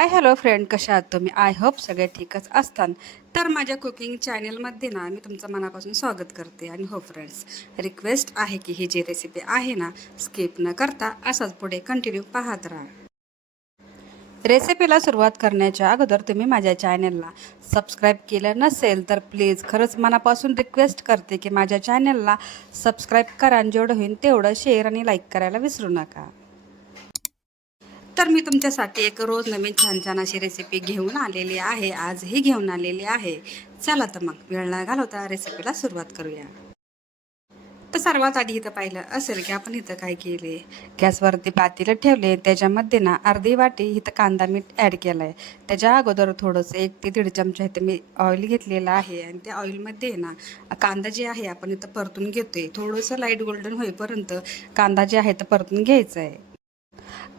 Hi hello friend, कशा आहात तुम्ही? आय होप सगळे ठीकच असतात. तर माझ्या कुकिंग चॅनलमध्ये ना मी तुमचं मनापासून स्वागत करते. आणि हो फ्रेंड्स, रिक्वेस्ट आहे की ही जी रेसिपी आहे ना स्किप न करता असंच पुढे कंटिन्यू पाहत राहा. रेसिपीला सुरुवात करण्याच्या अगोदर तुम्ही माझ्या चॅनलला सबस्क्राईब केलं नसेल तर प्लीज खरंच मनापासून रिक्वेस्ट करते की माझ्या चॅनलला सबस्क्राईब करा आणि जेवढं होईल तेवढं शेअर आणि लाईक करायला विसरू नका. तर मी तुमच्यासाठी एक रोज नवीन छान छान अशी रेसिपी घेऊन आलेली आहे. आजही घेऊन आलेली आहे. चला तर मग वेळ न घालवता रेसिपीला सुरुवात करूया. तर सर्वात आधी इथं पाहिलं असेल की आपण इथं काय केले, गॅसवरती पातेलं ठेवले. त्याच्यामध्ये ना अर्धी वाटी इथं कांदा मीठ ॲड केलं आहे. त्याच्या अगोदर थोडंसं 1 ते 1.5 चमचा इथं मी ऑइल घेतलेलं आहे. आणि त्या ऑइलमध्ये ना कांदा जे आहे आपण इथं परतून घेतोय. थोडंसं लाईट गोल्डन होईपर्यंत कांदा जे आहे तर परतून घ्यायचा आहे.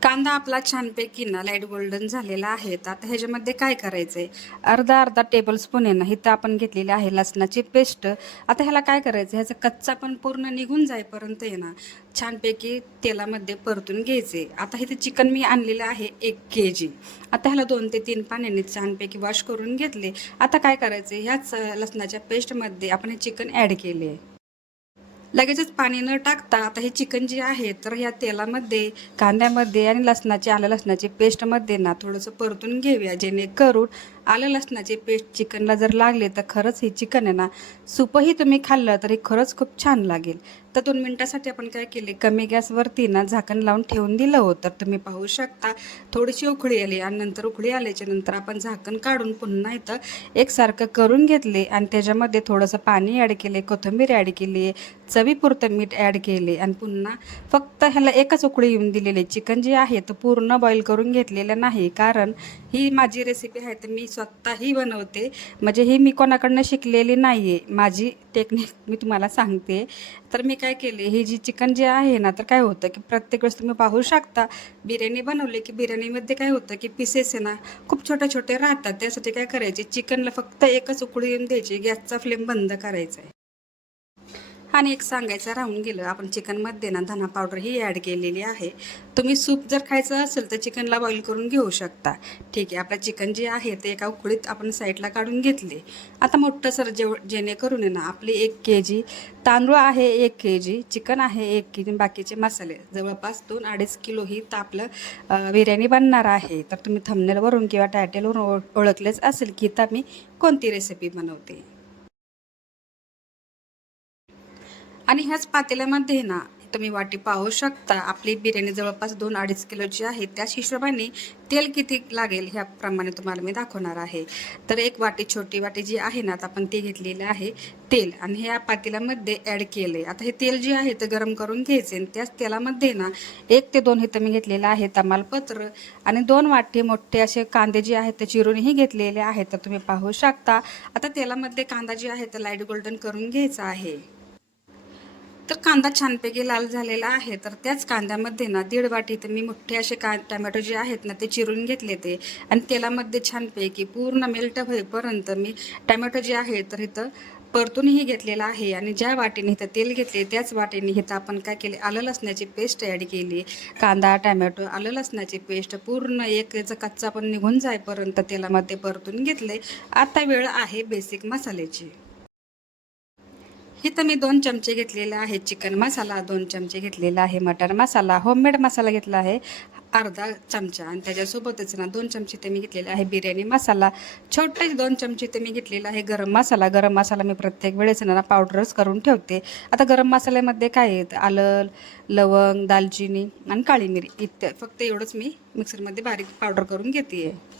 कांदा आपला छानपैकी ना लाईट गोल्डन झालेला आहे. तर आता ह्याच्यामध्ये काय करायचं आहे, अर्धा टेबलस्पून आहे ना इथं आपण घेतलेली आहे लसणाची पेस्ट. आता ह्याला काय करायचं, ह्याचा कच्चा पण पूर्ण निघून जाईपर्यंत आहे ना छानपैकी तेलामध्ये परतून घ्यायचे. आता इथे चिकन मी आणलेलं आहे 1 kg. आता ह्याला 2 ते 3 पाण्याने छानपैकी वॉश करून घेतले. आता काय करायचं, ह्याच लसणाच्या पेस्टमध्ये आपण हे चिकन ॲड केले. लगेचच पाणी न टाकता आता हे चिकन जे आहे तर ह्या तेलामध्ये, कांद्यामध्ये आणि आलं लसणाची पेस्टमध्ये ना थोडंसं परतून घेऊया, जेणेकरून आलं लसणाची पेस्ट चिकनला जर लागले तर खरंच हे चिकन आहे ना सूपही तुम्ही खाल्लं तरी खरंच खूप छान लागेल. तर 2 मिनिटासाठी आपण काय केले, कमी गॅसवरती ना झाकण लावून ठेवून दिलं होतं. तर तुम्ही पाहू शकता थोडीशी उकळी आली आणि नंतर उकळी आल्याच्या नंतर आपण झाकण काढून पुन्हा इथं एकसारखं करून घेतले. आणि त्याच्यामध्ये थोडंसं पाणी ॲड केले, कोथिंबीर ॲड केली, चवीपुरतं मीठ ॲड केले आणि पुन्हा फक्त ह्याला एकच उकळी येऊन दिलेली. चिकन जे आहे तर पूर्ण बॉईल करून घेतलेलं नाही, कारण ही माझी रेसिपी आहे तर मी स्वतःही बनवते. म्हणजे ही मी कोणाकडनं शिकलेली नाही आहे, माझी टेक्निक मी तुम्हाला सांगते. तर मी काय केले, ही जी चिकन जे आहे ना तर काय होतं की प्रत्येक वेळेस तुम्ही पाहू शकता बिर्याणी बनवली की बिर्याणीमध्ये काय होतं की पीसेस आहे ना खूप छोटे छोटे राहतात. त्यासाठी काय करायचे, चिकनला फक्त एकच उकळी येऊन द्यायची, गॅसचा फ्लेम बंद करायचा आहे. आणि एक सांगायचं राहून गेलं, आपण चिकनमध्ये ना धना पावडर ही ॲड केलेली आहे. तुम्ही सूप जर खायचं असेल तर चिकनला बॉईल करून घेऊ शकता. ठीक आहे, आपलं चिकन जे आहे ते एका उकळीत आपण साईडला काढून घेतले. आता मोठं सर जेणेकरून आहे ना आपली 1 kg तांदूळ आहे, 1 kg चिकन आहे, 1 kg बाकीचे मसाले जवळपास 2-2.5 किलो ही तर आपलं बिर्याणी बनणार आहे. तर तुम्ही थंबनेलवरून किंवा टायटलवरून ओळखलेच असेल की तर मी कोणती रेसिपी बनवते. आणि ह्याच पातेल्यामध्ये ना तुम्ही वाटी पाहू शकता, आपली बिर्याणी जवळपास 2-2.5 किलोची आहे. त्याच हिशोबाने तेल किती लागेल ह्याप्रमाणे तुम्हाला मी दाखवणार आहे. तर एक वाटी, छोटी वाटी जी आहे ना, आता आपण ती घेतलेली आहे तेल आणि ह्या पातेल्यामध्ये ॲड केले. आता हे तेल जे आहे ते गरम करून घ्यायचे आणि त्याच तेलामध्ये ना 1 ते 2 इथं मी घेतलेलं आहे तमालपत्र आणि 2 वाटी मोठे असे कांदे जे आहेत ते चिरूनही घेतलेले आहेत. तर तुम्ही पाहू शकता. आता तेलामध्ये कांदा जे आहे ते लाईट गोल्डन करून घ्यायचा आहे. तर कांदा छानपैकी लाल झालेला आहे. तर त्याच कांद्यामध्ये ना 1.5 वाटी तर मी मोठे असे टमॅटो जे आहेत ना ते चिरून घेतले ते आणि तेलामध्ये छानपैकी पूर्ण मेल्ट होईपर्यंत मी टमॅटो जे आहे तर इथं परतूनही घेतलेला आहे. आणि ज्या वाटीने इथं तेल घेतले त्याच वाटीने इथं आपण काय केले, आलं लसणाची पेस्ट ॲड केली. कांदा, टमॅटो, आलं लसणाची पेस्ट पूर्ण एक याचा कच्चा पण निघून जाईपर्यंत तेलामध्ये परतून घेतले. आता वेळ आहे बेसिक मसाल्याची. इथं मी 2 चमचे घेतलेले आहे चिकन मसाला, 2 चमचे घेतलेला आहे मटन मसाला, होममेड मसाला घेतला आहे अर्धा चमचा आणि त्याच्यासोबतच ना 2 चमचे ते मी घेतलेले आहे बिर्याणी मसाला, छोटे 2 चमचे ते मी घेतलेला आहे गरम मसाला. गरम मसाला मी प्रत्येक वेळेस ना पावडरच करून ठेवते. आता गरम मसाल्यामध्ये काय आहे, आलं, लवंग, दालचिनी आणि काळी मिरी फक्त एवढंच मी मिक्सरमध्ये बारीक पावडर करून घेते आहे.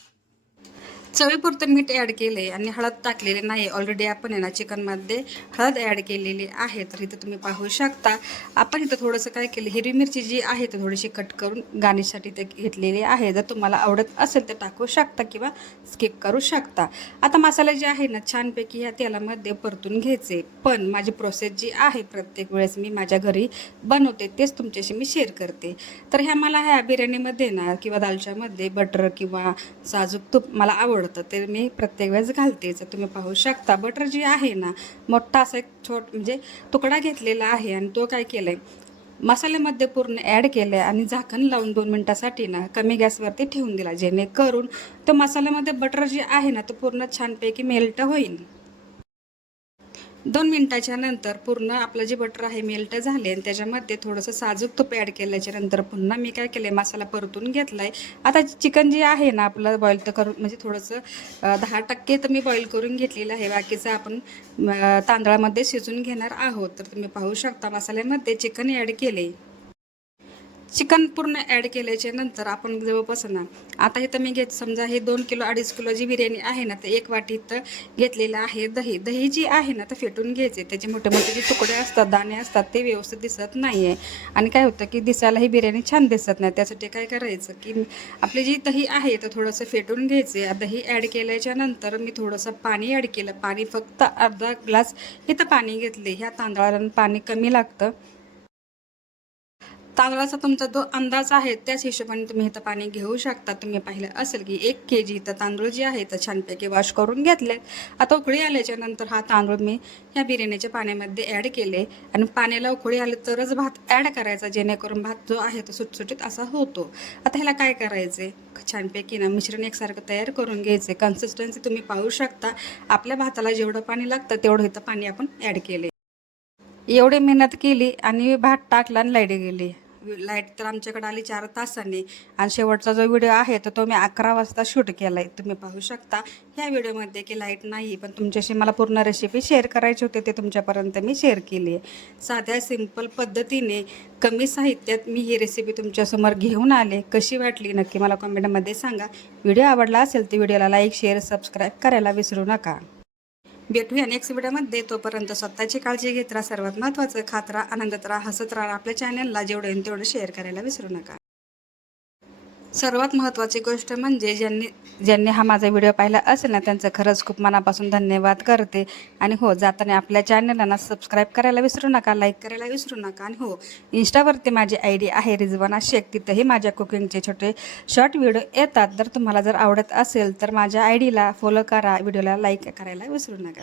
चवीपुरतं मीठ ॲड केले आणि हळद टाकलेली नाही. ऑलरेडी आपण आहे ना चिकनमध्ये हळद ॲड केलेली आहे. तर इथं तुम्ही पाहू शकता. आपण इथं थोडंसं काय केलं, हिरवी मिरची जी आहे तर थोडीशी कट करून गार्निशसाठी ते घेतलेली आहे. जर तुम्हाला आवडत असेल तर टाकू शकता किंवा स्किप करू शकता. आता मसाले जे आहे ना छानपैकी या तेलामध्ये परतून घ्यायचे. पण माझी प्रोसेस जी आहे प्रत्येक वेळेस मी माझ्या घरी बनवते तेच तुमच्याशी मी शेअर करते. तर मला ह्या बिर्याणीमध्ये ना किंवा दालच्यामध्ये बटर किंवा साजूक तूप मला आवडतं, ते मी प्रत्येक वेळेस घालतेच. तुम्ही पाहू शकता बटर जी आहे ना मोठा असा एक म्हणजे तुकडा घेतलेला आहे आणि तो काय केला आहे, मसाल्यामध्ये पूर्ण ॲड केलं आहे आणि झाकण लावून 2 मिनटासाठी ना कमी गॅसवरती ठेवून दिला, जेणेकरून तो मसाल्यामध्ये बटर जे आहे ना तो पूर्ण छानपैकी मेल्ट होईल. 2 मिनिटाच्या नंतर पूर्ण आपलं जे बटर आहे मेल्ट झाले आणि त्याच्यामध्ये थोडंसं साजूक तूप ॲड केल्याच्या नंतर पुन्हा मी काय केलं मसाला परतून घेतला आहे. आता चिकन जे आहे ना आपलं बॉईल तर करून म्हणजे थोडंसं 10% तर मी बॉईल करून घेतलेलं आहे. बाकीचं आपण तांदळामध्ये शिजून घेणार आहोत. तर तुम्ही पाहू शकता मसाल्यामध्ये चिकन ॲड केले. चिकन पूर्ण ॲड केल्याच्या नंतर आपण जवळपास ना आता इथं मी समजा हे 2 किलो 2.5 किलो जी बिर्याणी आहे ना तर 1 वाटी इथं घेतलेलं आहे दही. दही जी आहे ना तर फेटून घ्यायचे. त्याचे मोठे मोठे जे तुकडे असतात, दाणे असतात ते व्यवस्थित दिसत नाही आहे आणि काय होतं की दिसायला ही बिर्याणी छान दिसत नाही. त्यासाठी काय करायचं की आपली जी दही आहे तर थोडंसं फेटून घ्यायचे. दही ॲड केल्याच्या नंतर मी थोडंसं पाणी ॲड केलं. पाणी फक्त अर्धा ग्लास इथं पाणी घेतले. ह्या तांदळाला पाणी कमी लागतं. तांदळाचा तुमचा जो अंदाज आहे त्याच हिशोबाने तुम्ही इथं पाणी घेऊ शकता. तुम्ही पाहिलं असेल की 1 kg इथं तांदूळ जे आहे तर छानपैकी वॉश करून घेतले. आता उकळी आल्याच्या नंतर हा तांदूळ मी ह्या बिर्याणीच्या पाण्यामध्ये ॲड केले आणि पाण्याला उकळी आले तरच भात ॲड करायचा, जेणेकरून भात जो आहे तो सुटसुटीत असा होतो. आता ह्याला काय करायचे, छानपैकी ना मिश्रण एकसारखं तयार करून घ्यायचे. कन्सिस्टन्सी तुम्ही पाहू शकता. आपल्या भाताला जेवढं पाणी लागतं तेवढं इथं पाणी आपण ॲड केले. एवढी मेहनत केली आणि भात टाकला आणि लाईट गेली. लाईट तर आमच्याकडे आली 4 तासांनी आणि शेवटचा जो व्हिडिओ आहे तर तो मी 11 वाजता शूट केला आहे. तुम्ही पाहू शकता ह्या व्हिडिओमध्ये की लाईट नाही, पण तुमच्याशी मला पूर्ण रेसिपी शेअर करायची होती, ते तुमच्यापर्यंत मी शेअर केली आहे. साध्या सिंपल पद्धतीने कमी साहित्यात मी ही रेसिपी तुमच्यासमोर घेऊन आले. कशी वाटली नक्की मला कमेंटमध्ये सांगा. व्हिडिओ आवडला असेल तर व्हिडिओला लाईक, शेअर, सबस्क्राईब करायला विसरू नका. भेटूया नेक्स्ट व्हिडिओमध्ये. तोपर्यंत स्वतःची काळजी घेत राहा. सर्वात महत्त्वाचं खात राहा, आनंदात राहा, हसत राहा. आपल्या चॅनलला जेवढं येईल तेवढं शेअर करायला विसरू नका. सर्वात महत्त्वाची गोष्ट म्हणजे ज्यांनी हा माझा व्हिडिओ पाहिला असेल ना त्यांचं खरंच खूप मनापासून धन्यवाद करते. आणि हो, जाताना आपल्या चॅनलला ना सबस्क्राईब करायला विसरू नका, लाईक करायला विसरू नका. आणि हो, इंस्टावरती माझी ID आहे रिजवाना शेख. तिथंही माझ्या कुकिंगचे छोटे शॉर्ट व्हिडिओ येतात. जर तुम्हाला आवडत असेल तर माझ्या ID ला फॉलो करा, व्हिडिओला लाईक करायला विसरू नका.